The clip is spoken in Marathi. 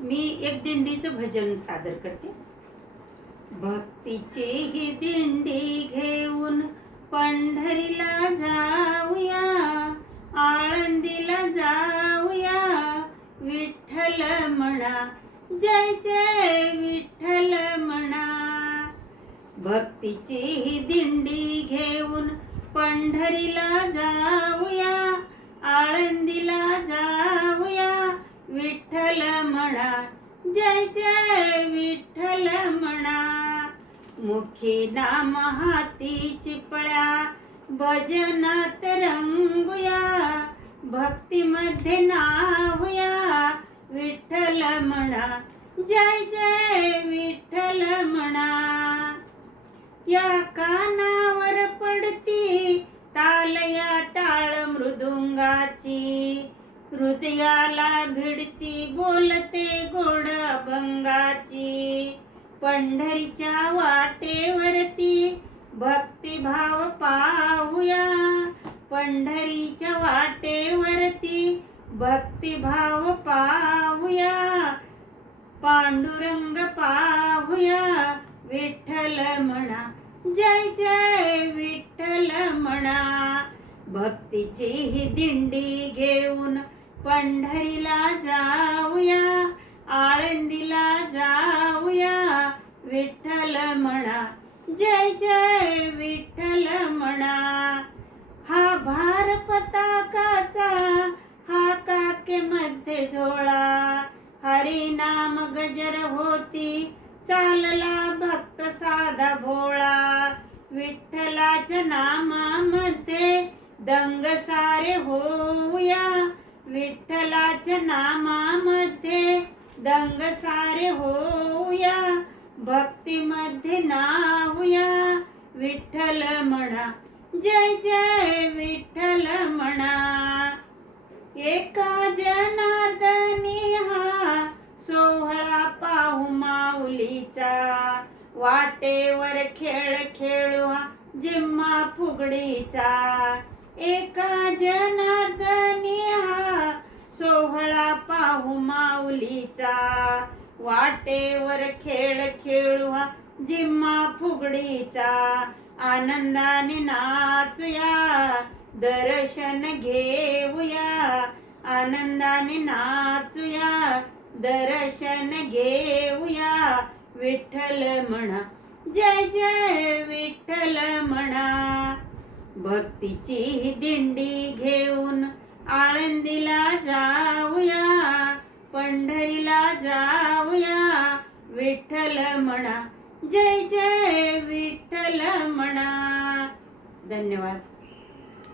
मी एक दिंडीचं भजन सादर करते. भक्तीची ही दिंडी घेऊन पंढरीला जाऊया, आळंदीला जाऊया, विठ्ठल म्हणा, जय जय विठ्ठल म्हणा. भक्तीची ही दिंडी घेऊन पंढरीला जाऊया, आळंदीला जाऊया, विठ्ठल म्हणा, जय जय विठ्ठल म्हणा. मुखी नाम हाती चिपळ्या, भजनात रंगूया, भक्तीमध्ये नाहूया, विठ्ठल म्हणा, जय जय विठ्ठल म्हणा. या कानावर पडती ताल या टाळ मृदुंगाची, हृदयाला भिडती बोलते गोड अभंगाची. पंढरीच्या वाटेवरती भक्तिभाव पाहूया, पंढरीच्या वाटेवरती भक्तिभाव पाहूया, पांडुरंग पाहूया, विठ्ठल म्हणा, जय जय विठ्ठल म्हणा. भक्तीची ही दिंडी घेऊन पंढरीला जाऊया, आळंदीला जाऊया, विठ्ठल म्हणा, जय जय विठ्ठल म्हणा. हा भार पताकाचा हा काकेमध्ये झोळा, हरिनाम गजर होती चालला भक्त साधा भोळा. विठ्ठलाच्या नामामध्ये दंग सारे होऊया, विठ्ठलाच्या नामामध्ये दंग सारे होऊया, भक्तीमध्ये नाहूया, विठ्ठल म्हणा, जय जय विठ्ठल म्हणा. एका जनार्दनी हा सोहळा पाहू माऊलीचा, वाटेवर खेळ खेळू हा जिम्मा फुगडीचा. एका जनार्दनी हा सोहळा पाहू माऊलीचा, वाटेवर खेळ खेळू हा जिम्मा फुगडीचा. आनंदाने नाचूया, दर्शन घेऊया, आनंदाने नाचूया, दर्शन घेऊया, विठ्ठल म्हणा, जय जय विठ्ठल म्हणा. भक्तीची दिंडी घेऊन आळंदीला जाऊया, पंढरीला जाऊया, विठ्ठल म्हणा, जय जय विठ्ठल म्हणा. धन्यवाद.